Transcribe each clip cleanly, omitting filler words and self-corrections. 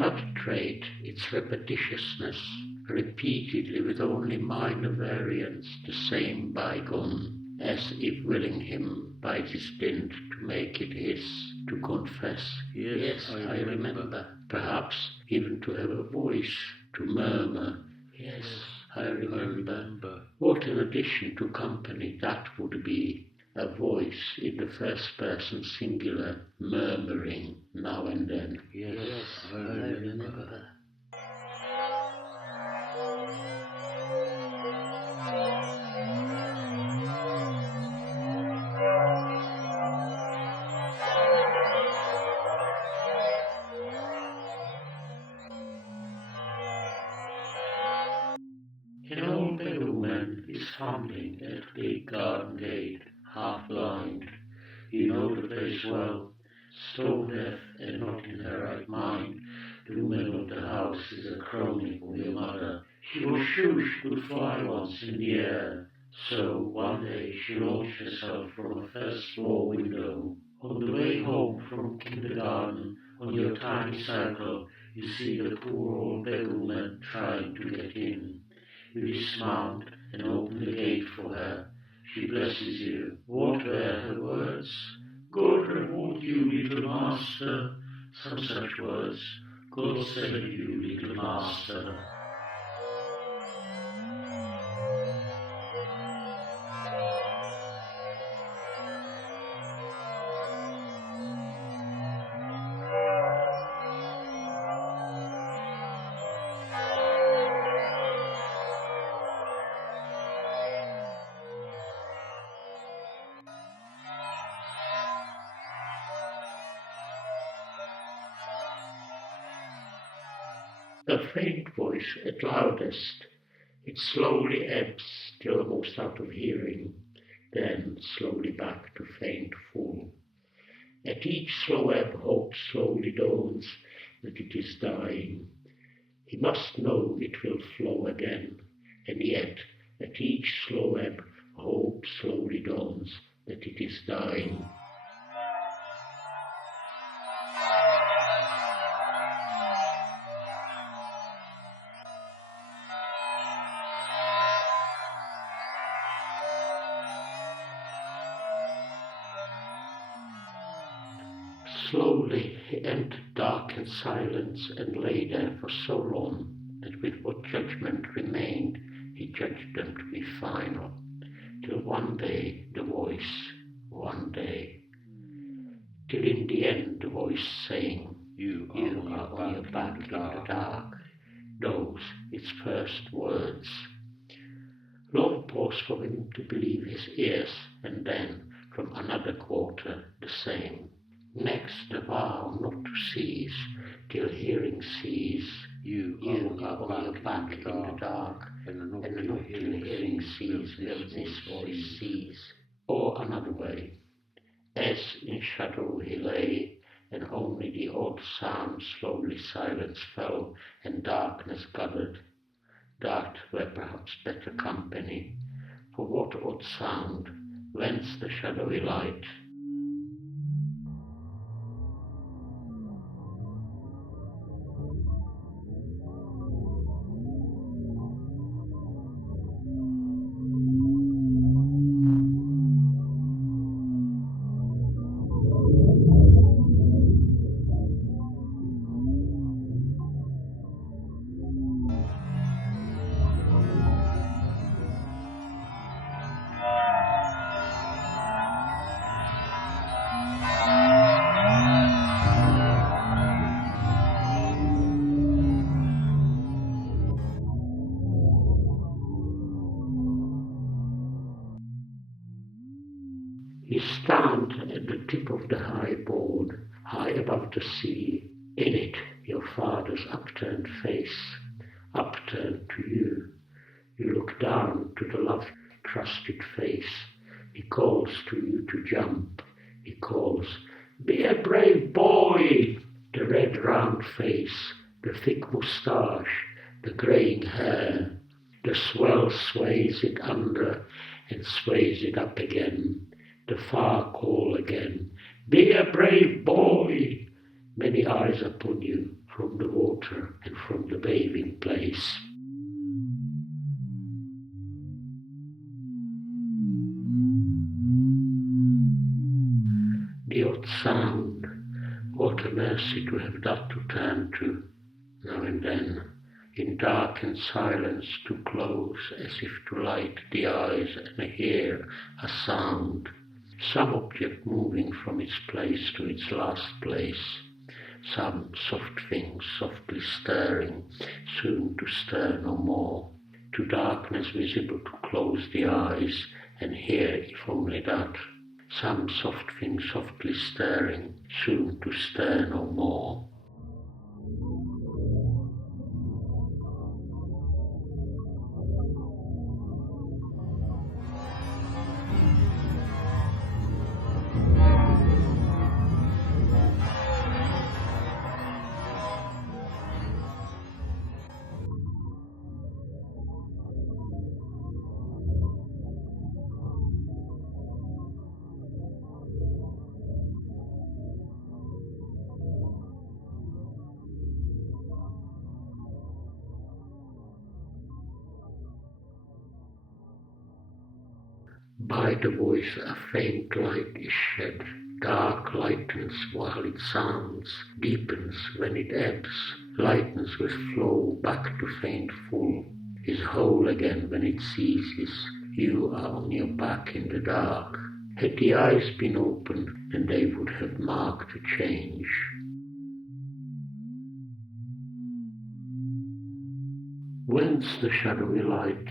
another trait, its repetitiousness, repeatedly with only minor variants, the same bygone, as if willing him by his dint to make it his, to confess, yes, I remember, perhaps even to have a voice, to murmur, yes, I remember. What an addition to company that would be, a voice in the first person singular, murmuring now and then, yes, I remember. An old beggarman is fumbling at the big garden gate, half blind. You know the place well, stone deaf and not in her right mind. The woman of the house is a crony of your mother. She was sure she could fly once in the air. So one day she launched herself from a first floor window. On the way home from kindergarten, on your tiny cycle, you see the poor old beggarman trying to get in. You dismount and open the gate for her. She blesses you. What were her words? God reward you, little master. Some such words. God save you, little master. A faint voice at loudest, it slowly ebbs till almost out of hearing, then slowly back to faint full. At each slow ebb hope slowly dawns that it is dying. He must know it will flow again, and yet at each slow ebb hope slowly dawns that it is dying. Slowly he entered dark and silence and lay there for so long that with what judgment remained he judged them to be final, till one day the voice, one day, till in the end the voice saying, You are on your back in the dark, those its first words. Long pause for him to believe his ears, and then from another quarter the same. Next a vow not to cease, till hearing sees, you are on your back in the dark, and not till hearing sees will this voice cease. Or another way, as in shadow he lay, and only the odd sound slowly silence fell, and darkness gathered, that were perhaps better company, for what odd sound, whence the shadowy light? You stand at the tip of the high board, high above the sea. In it, your father's upturned face, upturned to you. You look down to the love-trusted face. He calls to you to jump. He calls, Be a brave boy! The red round face, the thick moustache, the greying hair. The swell sways it under and sways it up again. The far call again, Be a brave boy! Many eyes upon you, from the water and from the bathing place. The odd sound, what a mercy to have that to turn to, now and then, in dark and silence, too close as if to light the eyes and hear a sound, some object moving from its place to its last place, some soft thing softly stirring, soon to stir no more, to darkness visible to close the eyes and hear if only that, some soft thing softly stirring, soon to stir no more. By the voice a faint light is shed, dark lightens while it sounds, deepens when it ebbs, lightens with flow back to faint full, is whole again when it ceases. You are on your back in the dark. Had the eyes been open, then they would have marked a change. Whence the shadowy light?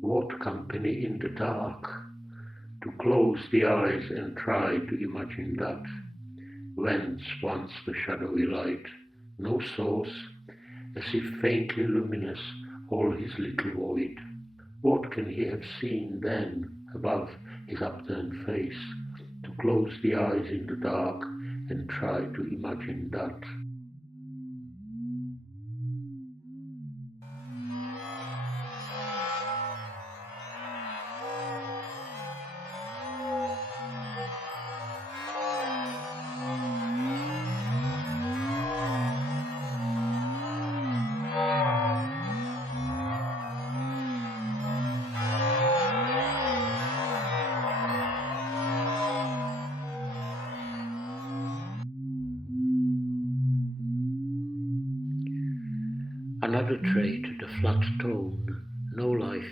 What company in the dark? To close the eyes and try to imagine that. Whence once the shadowy light? No source, as if faintly luminous, all his little void. What can he have seen then, above his upturned face? To close the eyes in the dark and try to imagine that. Another trait, the flat tone, no life,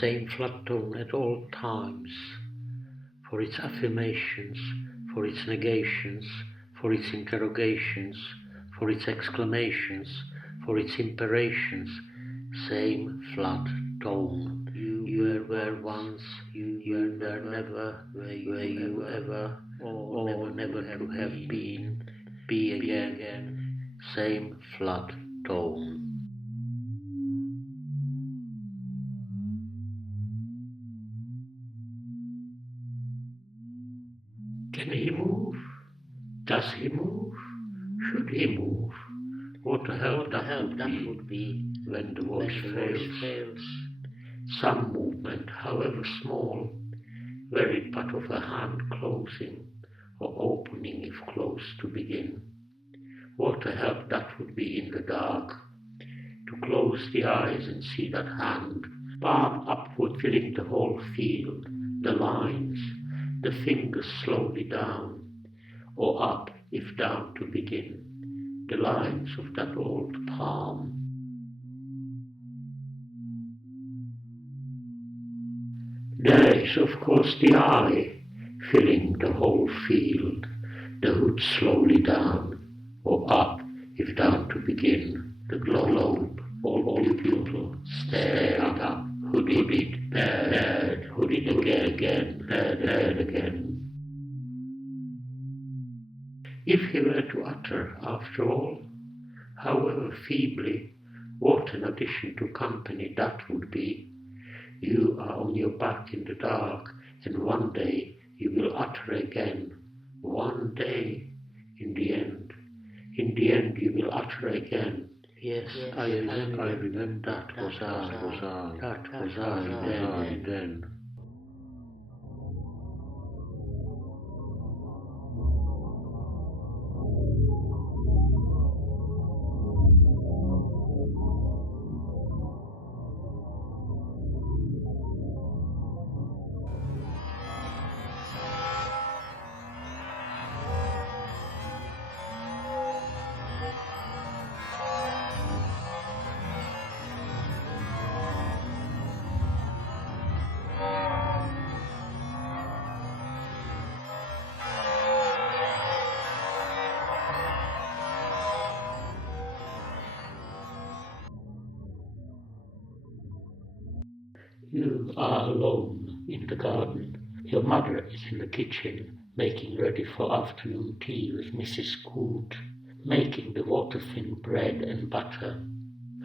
same flat tone at all times, for its affirmations, for its negations, for its interrogations, for its exclamations, for its imperations, same flat tone. You were once, you were never, were you ever, or never to have been, be again, same flat tone. Can he move? Does he move? Should he move? What the hell that would be when the voice fails. Some movement, however small, very part of a hand closing or opening if close to begin. What a help that would be in the dark, to close the eyes and see that hand, palm upward filling the whole field, the lines, the fingers slowly down, or up if down to begin, the lines of that old palm. There is of course the eye, filling the whole field, the hood slowly down, or up, if down to begin, the globe, all pupil, staring up, hooded, bared, hooded again, bared again. If he were to utter, after all, however feebly, what an addition to company that would be. You are on your back in the dark, and one day you will utter again, one day, in the end you will utter again. Yes, I remember that was I then. You are alone in the garden. Your mother is in the kitchen, making ready for afternoon tea with Mrs. Scoot, making the water-thin bread and butter.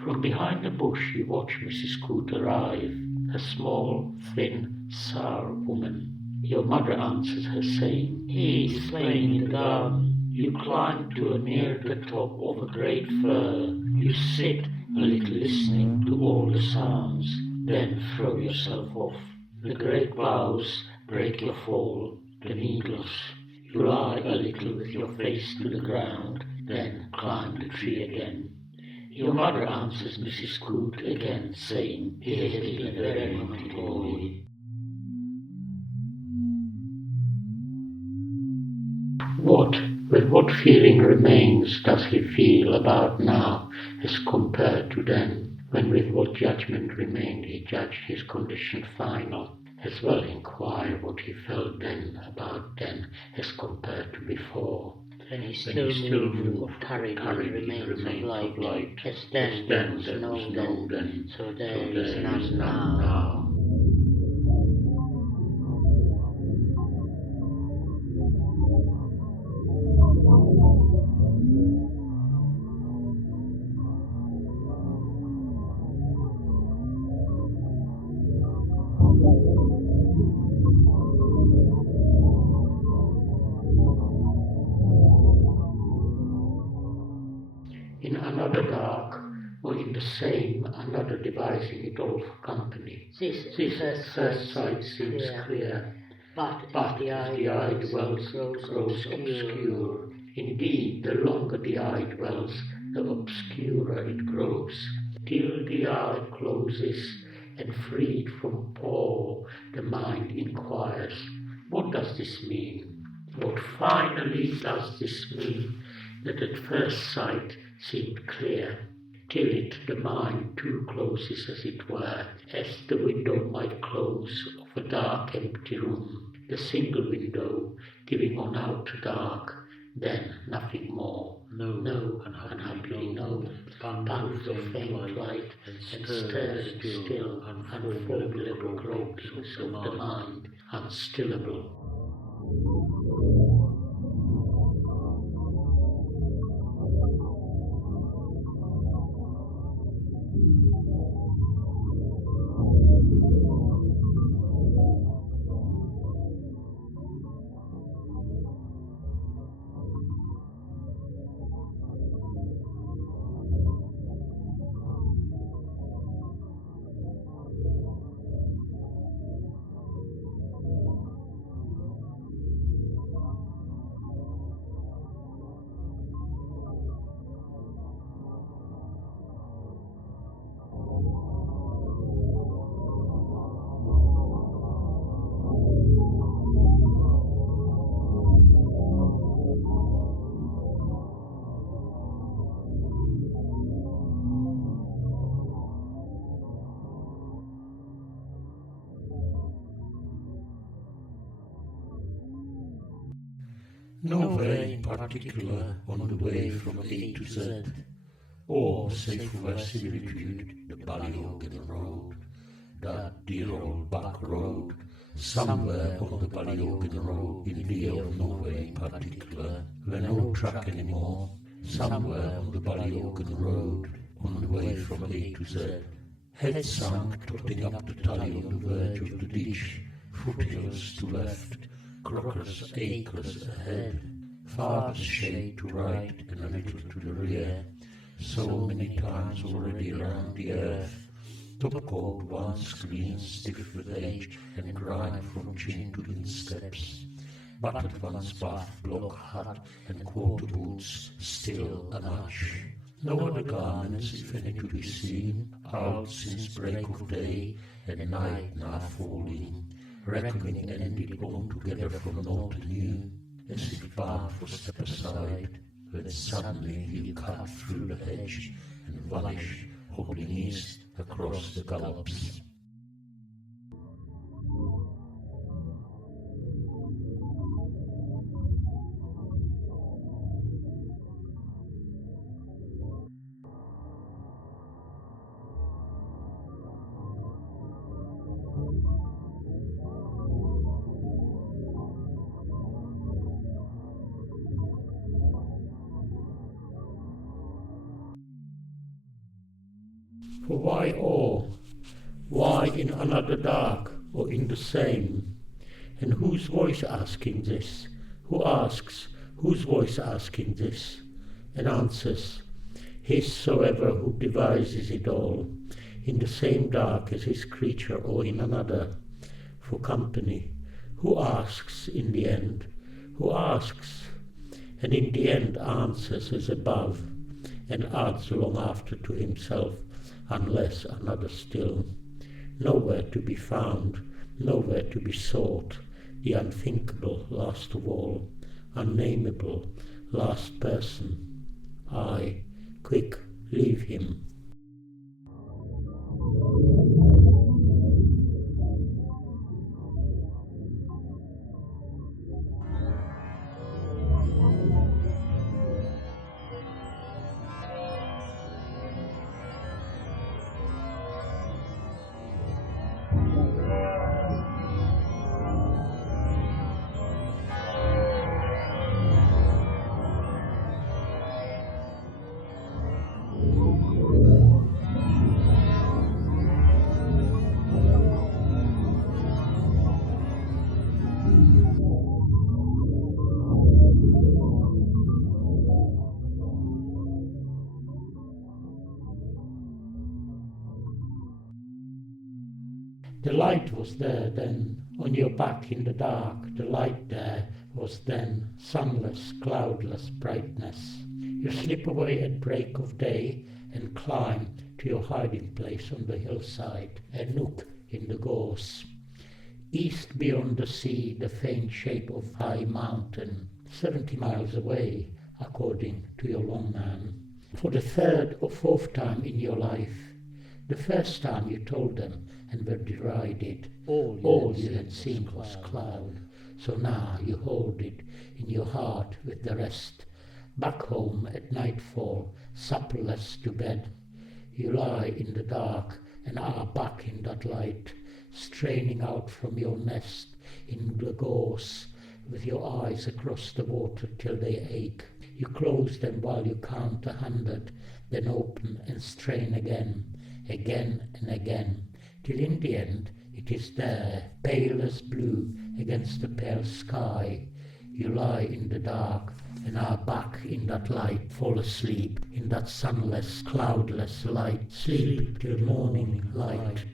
From behind a bush you watch Mrs. Scoot arrive, a small, thin, sour woman. Your mother answers her saying, "He is playing in the garden." You climb to near the top of a great fir. You sit a little listening to all the sounds, then throw yourself off. The great boughs break your fall, the needles. You lie a little with your face to the ground, then climb the tree again. Your mother answers Mrs. Scoot again, saying, "He has been a very naughty boy." What feeling remains does he feel about now as compared to then, when with what judgment remained he judged his condition final, as well inquire what he felt then about then as compared to before. When he still moved or carried the remains of light, as then there was no then, so there is none now. In another dark, or in the same, another devising it all for company. This first sight seems clear, but as the eye dwells, it grows obscure. Indeed, the longer the eye dwells, the obscurer it grows, till the eye closes, and freed from pall, the mind inquires, what does this mean? What finally does this mean, that at first sight seemed clear, till it the mind too closes, as it were, as the window might close of a dark empty room, the single window giving on out to dark, then nothing more. No, unhappily no, pangs of faint light, and stirred still, unformidable gropings of the mind, unstillable. Nowhere in particular on the way from A to Z, or, save for similitude, the Ballyogan Road, that dear old back road, somewhere on the Ballyogan Road, in view of nowhere in particular, where no track anymore, somewhere on the Ballyogan Road, on the way from A to Z, head sunk, trotting up the tally on the verge of the ditch, foothills to left, Crockers acres ahead, farthest shade to right and a little to the rear, so many times already around the earth, top-coat once clean, stiff with age and grime from chin to insteps, buttered once bath block hat and quarter boots, still a match. No other garments, if any, to be seen, out since break of day and night now falling, reckoning ended altogether from naught anew, as if bound for step aside, when suddenly you cut through the hedge and vanish, hobbling east across the gallops. For why all? Why in another dark, or in the same? And whose voice asking this? Who asks? Whose voice asking this? And answers, his soever who devises it all, in the same dark as his creature or in another, for company. Who asks in the end? Who asks? And in the end answers as above, and adds long after to himself, unless another still. Nowhere to be found, nowhere to be sought, the unthinkable last of all, unnameable last person. I, quick, leave him. The light was there then, on your back in the dark. The light there was then, sunless, cloudless brightness. You slip away at break of day and climb to your hiding place on the hillside, a nook in the gorse. East beyond the sea, the faint shape of high mountain, 70 miles away, according to your longman. For the third or fourth time in your life, the first time you told them and were derided, all you had seen was cloud. So now you hold it in your heart with the rest. Back home at nightfall, supperless to bed, you lie in the dark and are back in that light, straining out from your nest in the gorse, with your eyes across the water till they ache. You close them while you count 100, then open and strain again and again, till in the end it is there, pale as blue against the pale sky. You lie in the dark and are back in that light, fall asleep in that sunless, cloudless light. Sleep till morning light.